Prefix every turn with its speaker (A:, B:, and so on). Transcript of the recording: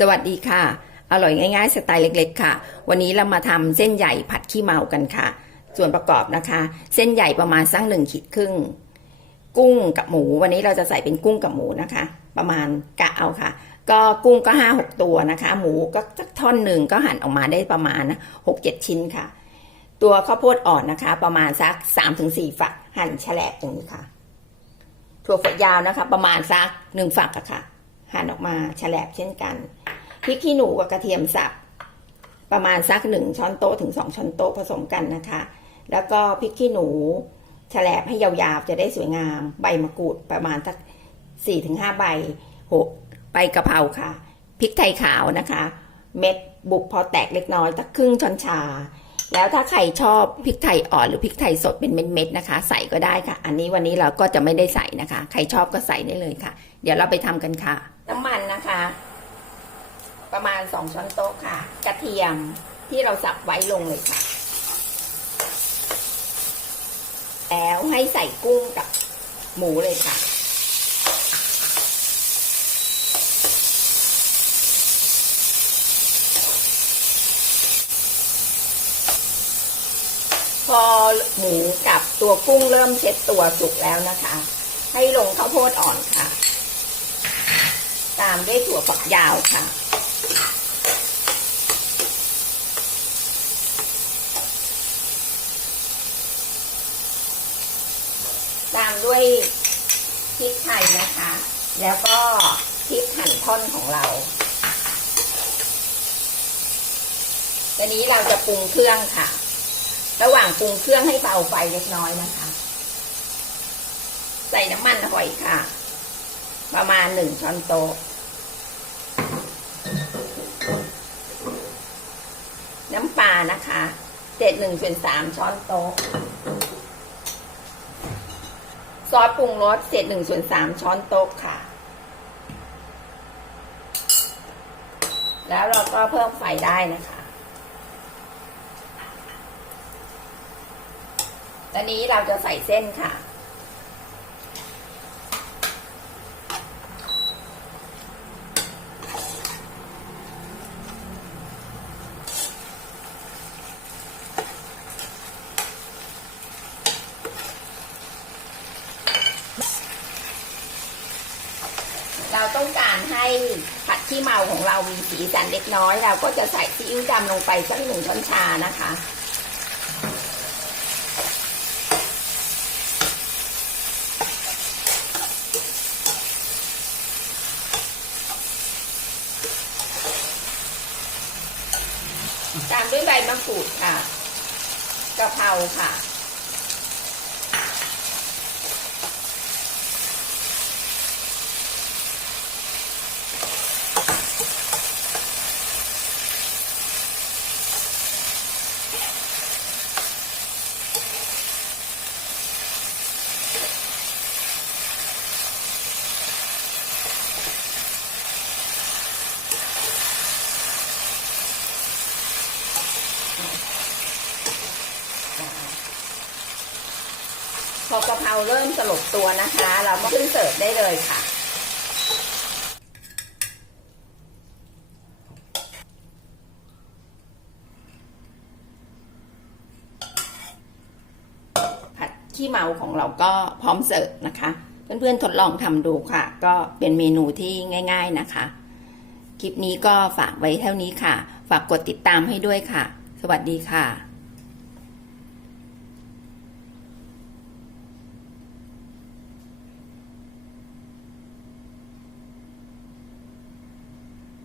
A: สวัสดีค่ะ อร่อยง่าย ๆ สไตล์เล็ก ๆ ค่ะ วันนี้เรามาทำเส้นใหญ่ผัดขี้เมากันค่ะ ส่วนประกอบนะคะ เส้นใหญ่ประมาณสักหนึ่งขีดครึ่ง กุ้งกับหมู วันนี้เราจะใส่เป็นกุ้งกับหมูนะคะ ประมาณกะเอาค่ะ ก็กุ้งก็ห้าหกตัวนะคะ หมูก็สักท่อนหนึ่งก็หั่นออกมาได้ประมาณหกเจ็ดชิ้นค่ะ ตัวข้าวโพดอ่อนนะคะ ประมาณสักสามถึงสี่ฝักหั่นแฉลบตรงนี้ค่ะ ถั่วฝักยาวนะคะ ประมาณสักหนึ่งฝักอะค่ะหั่นออกมาแฉลบเช่นกัน พริกขี้หนูกับกระเทียมสับประมาณสักหนึ่งช้อนโต๊ะถึงสองช้อนโต๊ะผสมกันนะคะ แล้วก็พริกขี้หนูแฉลบให้ยาวๆจะได้สวยงาม ใบมะกรูดประมาณสักสี่ถึงห้าใบโหใบกะเพราค่ะพริกไทยขาวนะคะ เม็ดบุกพอแตกเล็กน้อยสักครึ่งช้อนชา แล้วถ้าใครชอบพริกไทยอ่อนหรือพริกไทยสดเป็นเม็ดๆนะคะ ใส่ก็ได้ค่ะ อันนี้วันนี้เราก็จะไม่ได้ใส่นะคะ ใครชอบก็ใส่ได้เลยค่ะ เดี๋ยวเราไปทำกันค่ะ น้ำมันนะคะ ประมาณสองช้อนโต๊ะค่ะ กระเทียมที่เราสับไว้ลงเลยค่ะ แล้วให้ใส่กุ้งกับหมูเลยค่ะ พอหมูกับตัวกุ้งเริ่มเช็ดตัวสุกแล้วนะคะ ให้ลงข้าวโพดอ่อนค่ะ ตามด้วยถั่วฝักยาวค่ะ ตาม ด้วยพริกไทยนะคะ แล้วก็พริกหั่นท่อนของเราตอนนี้เราจะปรุงเครื่องค่ะ ระหว่างปรุงเครื่องให้เบาไฟเล็กน้อยนะคะ ใส่น้ำมันหอยค่ะ ประมาณหนึ่งช้อนโต๊ะน้ำปลานะคะ เจ็ดหนึ่งส่วนสามช้อนโต๊ะ ซอสปรุงรสเศษหนึ่งส่วนสามช้อนโต๊ะค่ะ แล้วเราก็เพิ่มไฟได้นะคะ ตอนนี้เราจะใส่เส้นค่ะ เราต้องการให้ผัดขี้เมาของเรามีสีสันเล็กน้อย เราก็จะใส่ซีอิ๊วดำลงไปสักหนึ่งช้อนชานะคะ ตามด้วยใบมะกรูดค่ะกะเพราค่ะ พอกะเพราเริ่มสลบตัวนะคะ เราก็ขึ้นเสิร์ฟได้เลยค่ะ ผัดขี้เมาของเราก็พร้อมเสิร์ฟนะคะ เพื่อนๆทดลองทำดูค่ะ ก็เป็นเมนูที่ง่าย ๆนะคะ คลิปนี้ก็ฝากไว้เท่านี้ค่ะ ฝากกดติดตามให้ด้วยค่ะ สวัสดีค่ะ